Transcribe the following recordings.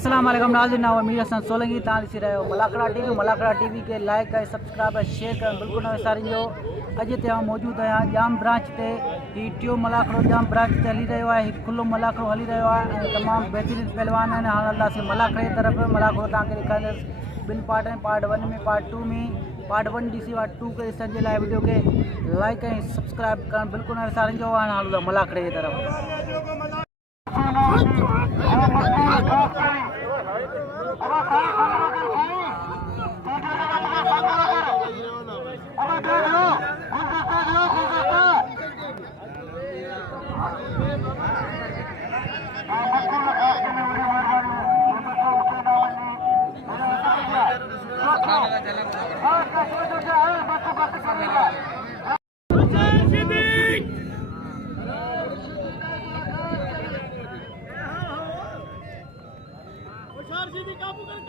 अस्सलाम वालेकुम नाज़रीन, अमीर हसन सोलंकी तव्हां ॾिसी रहियो मलाखड़ा टीवी के लाइक कयो, सब्सक्राइब कयो, शेयर कयो बिल्कुलु न विसारिजो। अॼु हिते मौजूदु आहियां जाम ब्रांच ते। हीउ टियों मलाखड़ो जाम ब्रांच ते हली रहियो आहे। हिकु खुलो मलाखड़ो हली रहियो आहे ऐं तमामु बहितरीनु पहलवान आहिनि। हाणे हलंदासीं मलाखड़े तरफ़। मलाखड़ो तव्हांखे ॾेखारींदुसि ॿिनि पार्ट में, पार्ट 1 में, पार्ट 2 में। पार्ट 1 ॾिसी पार्ट 2 खे ॾिसण जे लाइ वीडियो खे लाइक ऐं सब्सक्राइब करणु बिल्कुलु न विसारिजो। हाणे हलूं था मलाखड़े जी तरफ़।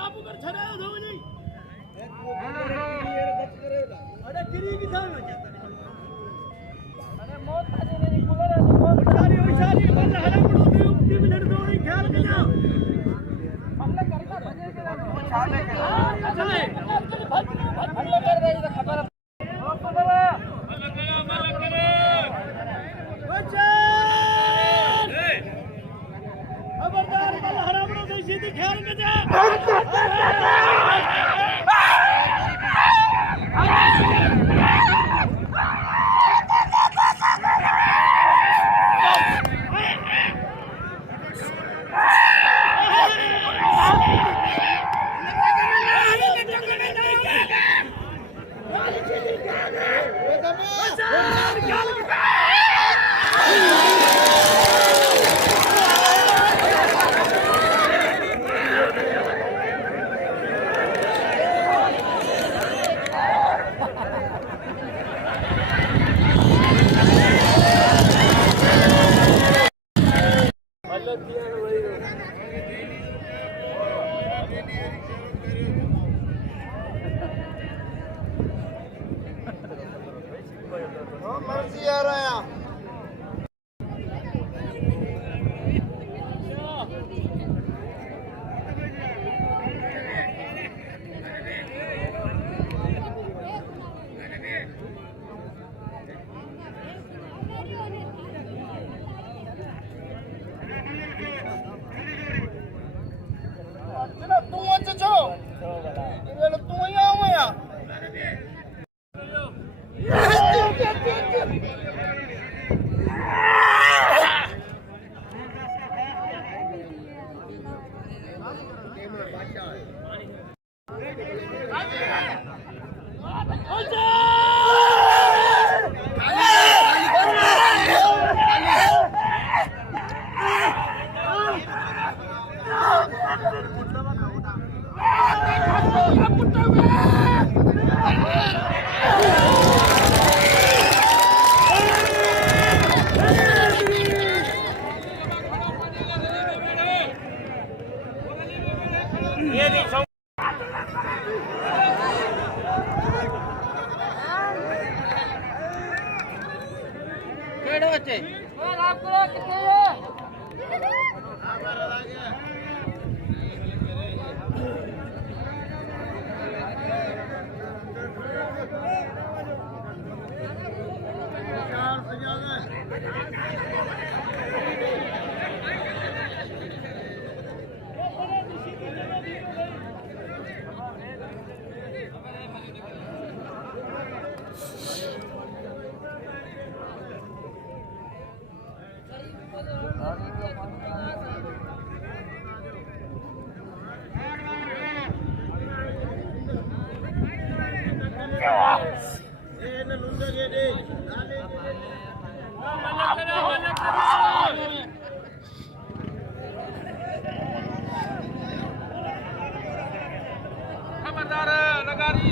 काबू कर छड़ा दो नहीं अरे गिरी की था अरे मौत खाने नहीं कूलर है सारी बल्ला हरा पड़ो दे उठी मिनट दो नहीं ख्याल कर जा हमने करता बजे के छाने के चले हमने कर दे तो खबर खबरदार बल्ला हरा पड़ो दे सीधी ख्याल कर जा मर्जी आ रहा है तू अच्छा छो तू ही आऊं या केड़े बच्चे ओए रामपुरा किथे है खबरदार नगारी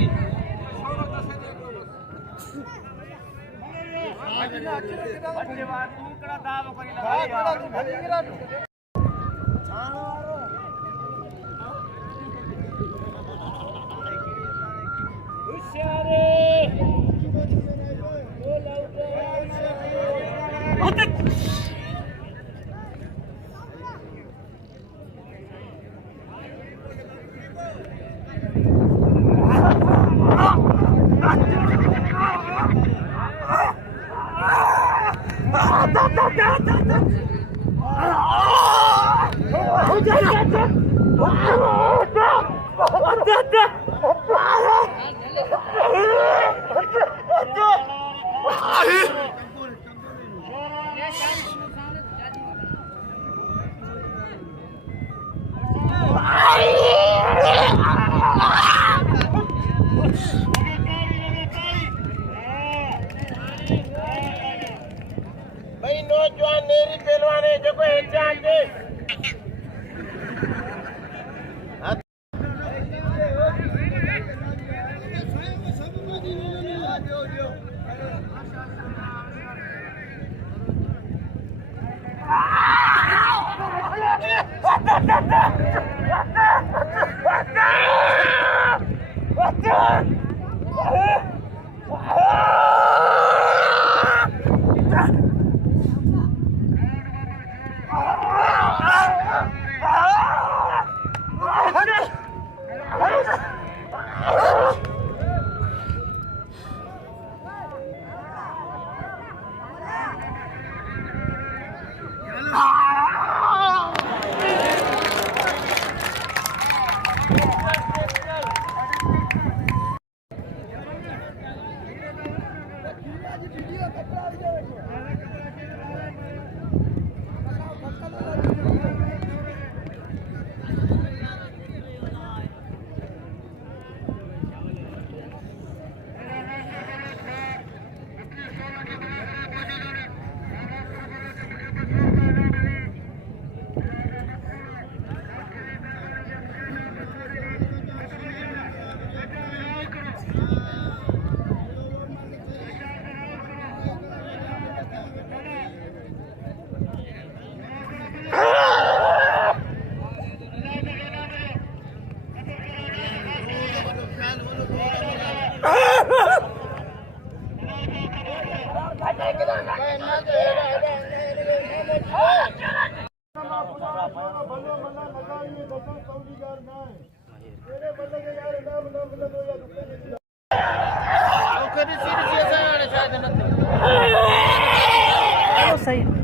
सही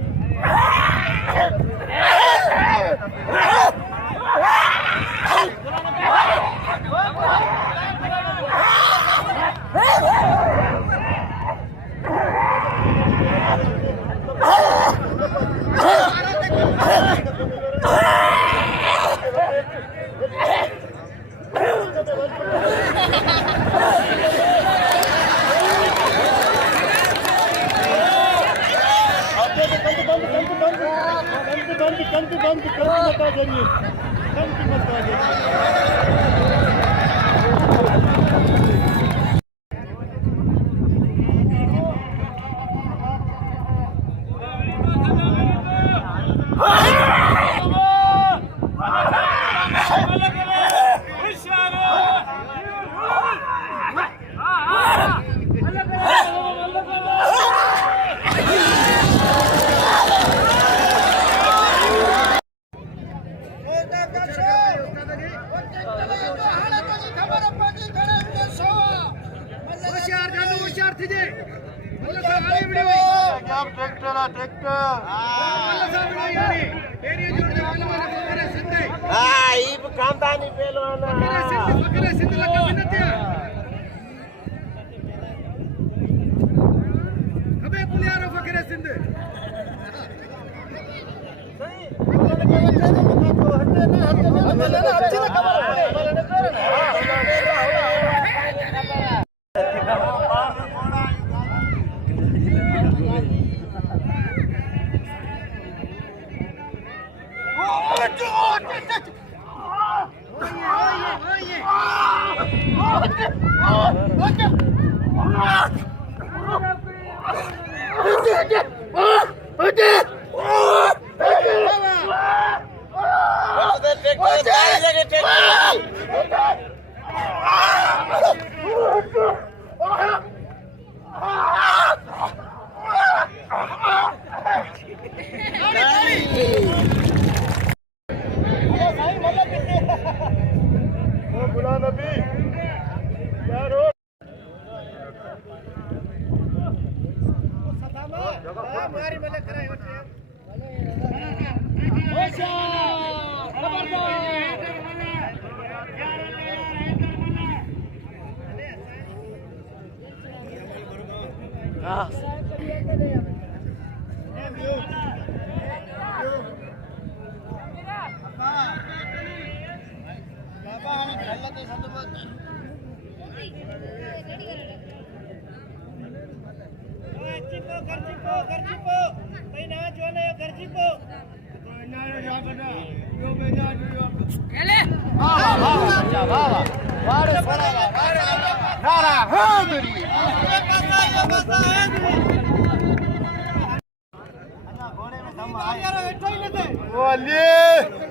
बोलिए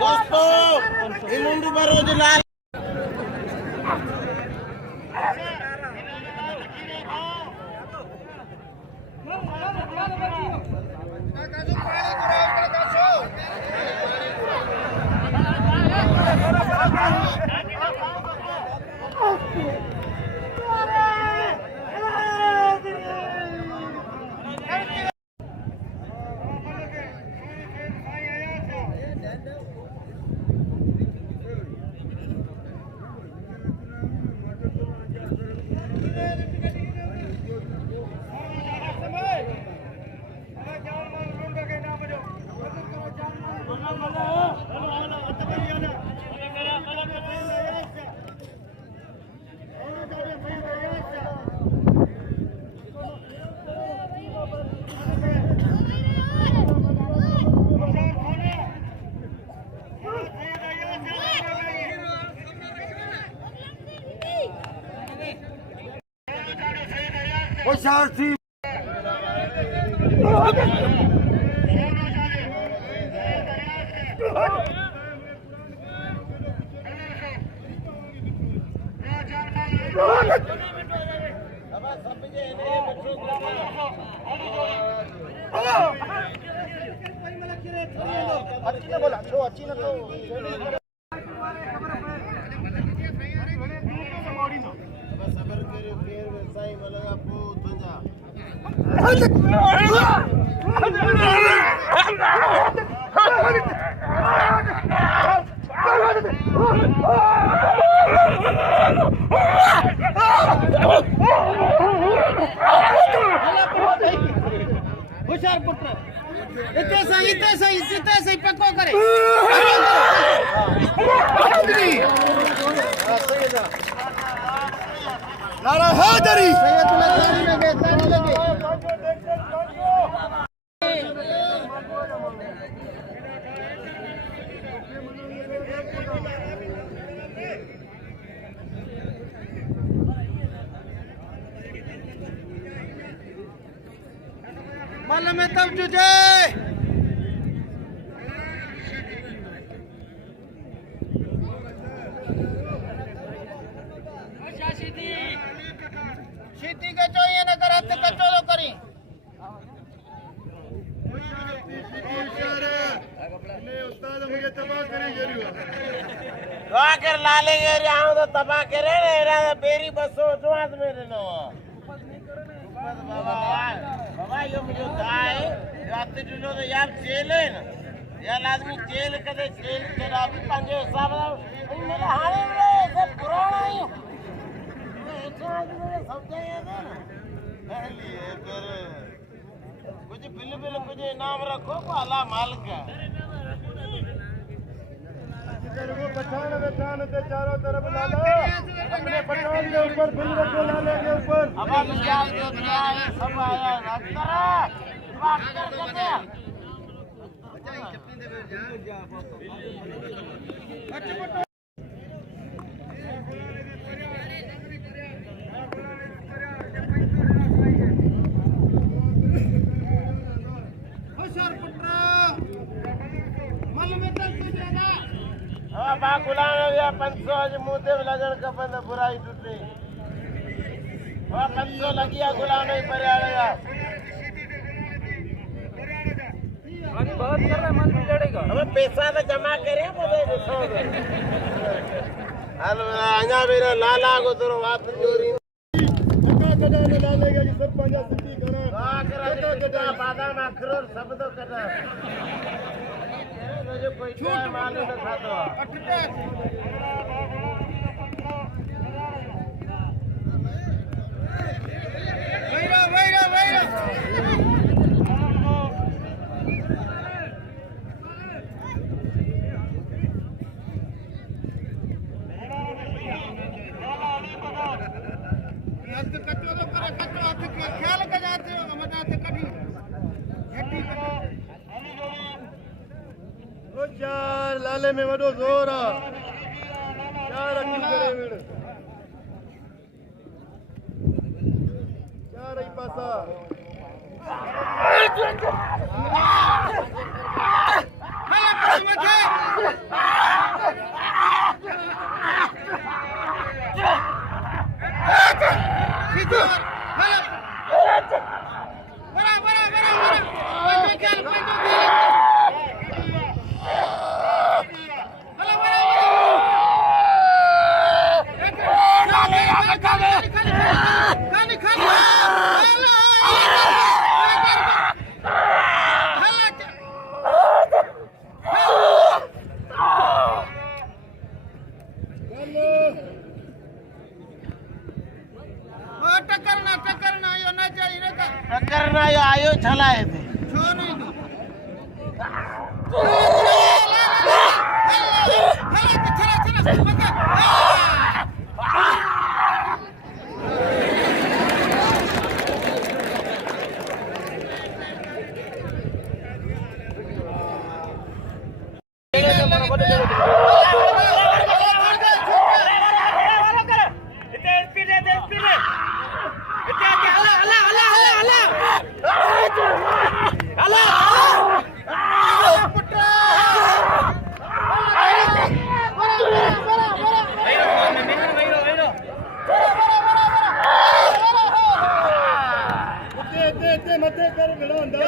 दोस्तों ये मुंडू बरोज लाल होशियार पुत्र इतने सही पक्को करे नारा हैदरी मल में तब जुझे शीती के चाहिए न कर हथ कचो तो करी उस्ताद मुझे तबाह करे जरियो कर लाले गेरी आऊं तो तबाह करे रे बेरी बसो जुआत मेरे नो बाबा यो मुझे दाए रात जुनो तो यार जेल है ना यार आदमी जेल कदे जेल शराबी पंजे हिसाब मेरे हाणे में ऐसे पुराना ही समझे ये ना पहली है फिर कुछ बिल कुछ इनाम रखो को अल्लाह मालिक का पठान ते चारों तरफ लाला अपने पठान के ऊपर बिल रखो लाले के ऊपर अब याद जो दिया है सब आया रखरा बात कर करते होशियार पुत्र मल में तक तुझे हां बा गुलाम या 500 आज मुंह ते लगन का बंद बुराई टूटी हां 500 लगिया गुलाम ही पर आएगा अरे बहुत कर रहा है, मन भी लड़ेगा। हमें पैसा तो जमा करे मुझे हेलो आजा मेरा लाला को तो बात जोरी लाले के सब पंजा सिटी करा हां करा बादाम अखरोट सब तो कटा मुझे कोई छूट मालूम न था तो वैरा हथ कचो तो कर ख्याल का जाते हो मजा आते कभी ओ चार लाले में वडो जोर आ चार अखी करे वेड़ चार ही पासा टक्कर ना आयो छलाए थे मते कर घणो अंदर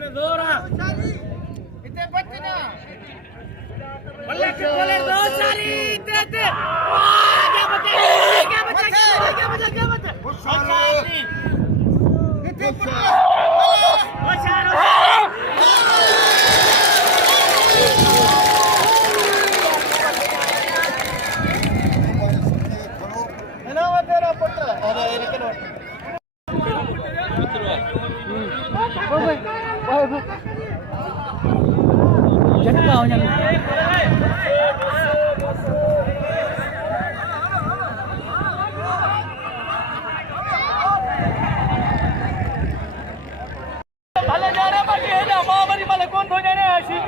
में जोर झटका हो जाने भले जाने पर है ना महामारी वाले कौन हो जाने ऐसी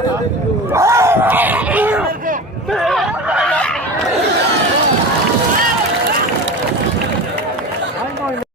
ॿुधायो